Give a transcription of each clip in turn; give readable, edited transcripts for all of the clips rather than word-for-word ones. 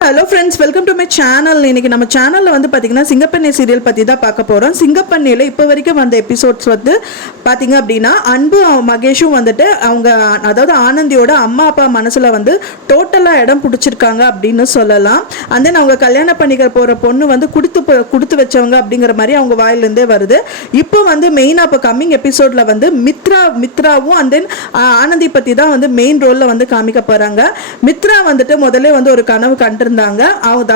Hello friends, welcome to my channel. இன்னைக்கு நம்ம சேனலில் வந்து பார்த்தீங்கன்னா சிங்கப்பெண்ணை சீரியல் பற்றி தான் பார்க்க போகிறோம். சிங்கப்பெண்ணையில் இப்போ வரைக்கும் வந்த எபிசோட்ஸ் வந்து பார்த்தீங்க அப்படின்னா அன்பு மகேஷும் வந்துட்டு அவங்க அதாவது ஆனந்தியோட அம்மா அப்பா மனசில் வந்து டோட்டலாக இடம் பிடிச்சிருக்காங்க அப்படின்னு சொல்லலாம். அந்த அவங்க கல்யாணம் பண்ணிக்க போகிற பொண்ணு வந்து கொடுத்து வச்சவங்க அப்படிங்கிற மாதிரி அவங்க வாயிலேருந்தே வருது. இப்போ வந்து மெயினாக இப்போ கம்மிங் எபிசோடில் வந்து மித்ராவும் அண்ட் தென் ஆனந்தி பற்றி தான் வந்து மெயின் ரோலில் வந்து காமிக்க போகிறாங்க. மித்ரா வந்துட்டு முதல்ல வந்து ஒரு கனவு கண்டிருந்தாங்க.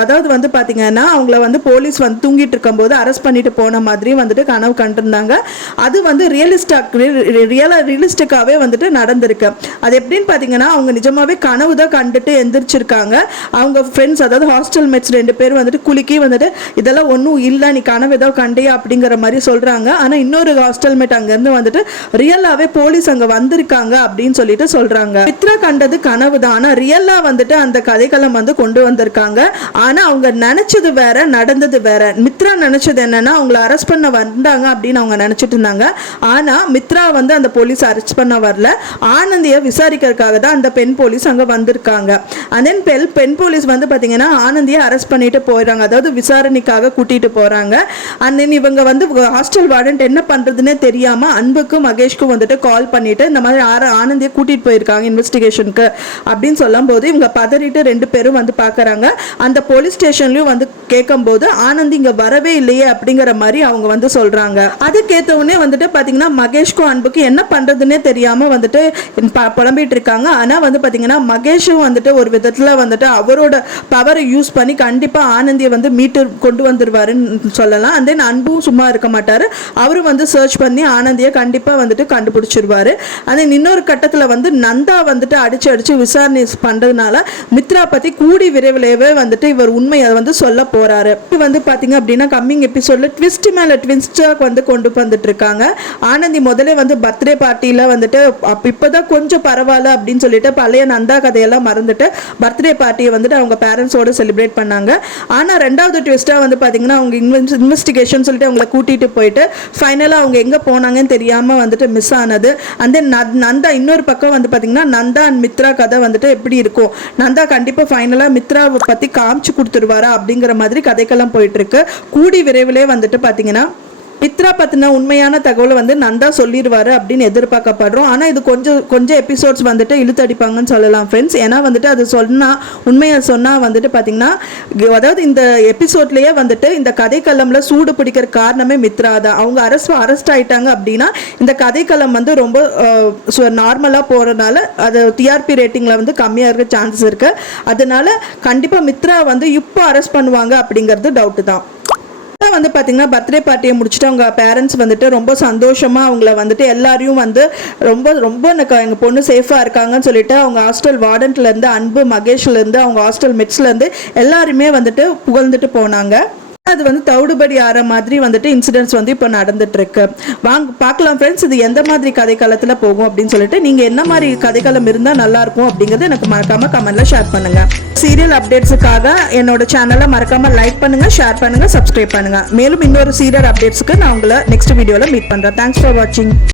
அதாவது வந்து பாத்தீங்கன்னா அவங்கள வந்து போலீஸ் வந்து தூங்கிட்டு இருக்கும் போது அரெஸ்ட் பண்ணிட்டு போன மாதிரி வந்துட்டு கனவு கண்டிருந்தாங்க. அது வந்து ரியலிஸ்டிக்காவே வந்துட்டு நடந்திருக்கு. அது எப்படின்னு பாத்தீங்கன்னா அவங்க நிஜமாவே கனவு தான் கண்டுட்டு எந்திரிச்சிருக்காங்க. அவங்க ஃப்ரெண்ட்ஸ் அதாவது ஹாஸ்டல் மேட்ஸ் 2 பேர் வந்துட்டு குலுக்கி வந்துட்டு இதெல்லாம் ஒன்றும் இல்லை, நீ கனவு ஏதோ கண்டியா அப்படிங்கிற மாதிரி சொல்றாங்க. ஆனா இன்னொரு ஹாஸ்டல் மேட் அங்க இருந்து வந்துட்டு ரியலாவே போலீஸ் அங்க வந்திருக்காங்க அப்படின்னு சொல்லிட்டு சொல்றாங்க. மித்ரா கண்டது கனவு தான், ஆனா ரியலா வந்துட்டு அந்த கதைக்களம் வந்து கொண்டு வந்திருக்காங்க. ஆனா அவங்க நினைச்சது வேற, நடந்தது வேற. மித்ரா நினைச்சது என்னன்னா அவங்கள அரெஸ்ட் பண்ண வந்தாங்க அப்படின்னு அவங்க நினைச்சிட்டு இருந்தாங்க. ஆனா மித்ரா வந்து அந்த போலீஸ் அரெஸ்ட் பண்ண வரல, ஆனந்தியை விசாரிக்கிறதுக்காக தான் அந்த பெண் போலீஸ் அங்க வந்திருக்காங்க. and then பெண் போலீஸ் வந்து பாத்தீங்கன்னா ஆனந்தியை அரெஸ்ட் பண்ணிட்டு போயிடுறாங்க, அதாவது விசாரணைக்காக கூட்டிட்டு போறாங்க. and then இவங்க வந்து ஹாஸ்டல் வார்டன் என்ன பண்றதுன்னே தெரியாம அன்புக்கும் மகேஷ்க்கும் வந்துட்டு கால் பண்ணிட்டு இந்த மாதிரி ஆனந்தியை கூட்டிட்டு போயிருக்காங்க இன்வெஸ்டிகேஷனுக்கு அப்படின்னு சொல்லும் போது இவங்க பதறிட்டு 2 பேரும் வந்து பாக்குறாங்க. அந்த போலீஸ் ஸ்டேஷன்லயும் வந்து கேட்கும்போது ஆனந்தி இங்க வரவே இல்லையே அப்படிங்கிற மாதிரி அவங்க வந்து சொல்றாங்க. அதுக்கேற்ற உடனே வந்துட்டு பாத்தீங்கன்னா மகேஷ்க்கும் அன்புக்கும் என்ன பண்றதுன்னே தெரியாம வந்துட்டு புலம்பிட்டு இருக்காங்க. ஆனா வந்து பாத்தீங்கன்னா மகேஷும் வந்துட்டு ஒரு விதத்துல வந்துட்டு அவரோட பவரை யூஸ் பண்ணி கண்டிப்பா ஆனந்தியை வந்து மீட்டு கொண்டு வந்துருவாருன்னு சொல்லலாம். and then அன்பும் சும்மா இருக்க மாட்டாரு, அவரும் வந்து சர்ச் பண்ணி ஆனந்தியை கண்டிப்பா வந்துட்டு கண்டுபிடிச்சிருவாரு. அதே இன்னொரு கட்டத்துல வந்து நந்தா வந்துட்டு அடிச்சு விசாரணை பண்றதுனால மித்ரா பத்தி கூடி விரைவிலேயே வந்துட்டு இவர் உண்மையை வந்து சொல்ல போறாரு. இது வந்து பாத்தீங்க அப்படின்னா கம்மிங் எபிசோட்ல ட்விஸ்ட் மேல ட்விஸ்டா வந்து கொண்டு வந்துட்டு இருக்காங்க. ஆனந்தி முதல்ல வந்து பர்த்டே பார்ட்டியில வந்துட்டு இப்பதான் கொஞ்சம் பரவாயில்ல அப்படின்னு சொல்லிட்டு பழைய நந்தா கதையெல்லாம் மறந்துட்டு பர்த்டே பார்ட்டியை வந்துட்டு அவங்க பேரண்ட்ஸோட செலிப்ரேட் பண்ணாங்க. ஆனா 2வது ட்விஸ்டா வந்து பாத்தீங்கன்னா அவங்க இன்வெஸ்டிகேஷன் சொல்லிட்டு அவங்களை கூட்டிட்டு போயிட்டு ஃபைனலா அவங்க எங்க போனாங்கன்னு தெரியாம வந்துட்டு மிஸ் ஆனது. அந்த நந்தா இன்னொரு பக்கம் வந்து பாத்தீங்கன்னா நந்தா அண்ட் மித்ரா கதை வந்துட்டு எப்படி இருக்கும், நந்தா கண்டிப்பா ஃபைனலா மித்ராவை பத்தி காமிச்சு கொடுத்துருவாரா அப்படிங்கிற மாதிரி கதைக்கெல்லாம் போயிட்டு இருக்கு. கூடி விரைவிலே வந்துட்டு பாத்தீங்கன்னா மித்ரா பத்தின உண்மையான தகவலை வந்து நந்தா சொல்லிடுவாரு அப்படின்னு எதிர்பார்க்கப்படுறோம். ஆனா இது கொஞ்சம் எபிசோட்ஸ் வந்துட்டு இழுத்தடிப்பாங்கன்னு சொல்லலாம் ஃப்ரெண்ட்ஸ். ஏன்னா வந்துட்டு அது சொன்னா உண்மையை சொன்னா வந்துட்டு பாத்தீங்கன்னா அதாவது இந்த எபிசோட்லயே வந்துட்டு இந்த கதைக்களம்ல சூடு பிடிக்கிற காரணமே மித்ரா தான். அவங்க அரெஸ்ட் ஆயிட்டாங்க அப்படின்னா இந்த கதைக்களம் வந்து ரொம்ப நார்மலா போறதுனால அது டிஆர்பி ரேட்டிங்ல வந்து கம்மியா இருக்க சான்சஸ் இருக்கு. அதனால கண்டிப்பா மித்ரா வந்து இப்போ அரெஸ்ட் பண்ணுவாங்க அப்படிங்கிறது டவுட் தான். வந்து பாத்தீங்கன்னா பர்த்டே பார்ட்டியை முடிச்சுட்டு அவங்க பேரண்ட்ஸ் வந்துட்டு ரொம்ப சந்தோஷமா அவங்கள வந்துட்டு எல்லாரையும் வந்து ரொம்ப எங்க பொண்ணு சேஃபா இருக்காங்கன்னு சொல்லிட்டு அவங்க ஹாஸ்டல் வார்டன்ல இருந்து அன்பு மகேஷ்ல இருந்து அவங்க ஹாஸ்டல் மெட்ஸ்ல இருந்து எல்லாருமே வந்துட்டு புகழ்ந்துட்டு போனாங்க. அது வந்து தவிடுபடி ஆற மாதிரி வந்துட்டு இன்சிடென்ட்ஸ் வந்து இப்போ நடந்துட்டு இருக்கு. வாங்க பார்க்கலாம் ஃப்ரெண்ட்ஸ், இது எந்த மாதிரி கதைக்காலத்துல போகும் அப்படின்னு சொல்லிட்டு நீங்க என்ன மாதிரி கதைக்காலம் இருந்தா நல்லா இருக்கும் அப்படிங்கறது எனக்கு மறக்காம கமெண்ட்ல ஷேர் பண்ணுங்க. சீரியல் அப்டேட்ஸுக்காக என்னோட சேனலை மறக்காம லைக் பண்ணுங்க, ஷேர் பண்ணுங்க, சப்ஸ்கிரைப் பண்ணுங்க. மேலும் இன்னொரு சீரியல் அப்டேட்ஸ்க்கு நான் உங்களை நெக்ஸ்ட் வீடியோல மீட் பண்றேன். தேங்க்ஸ் ஃபார் வாட்சிங்.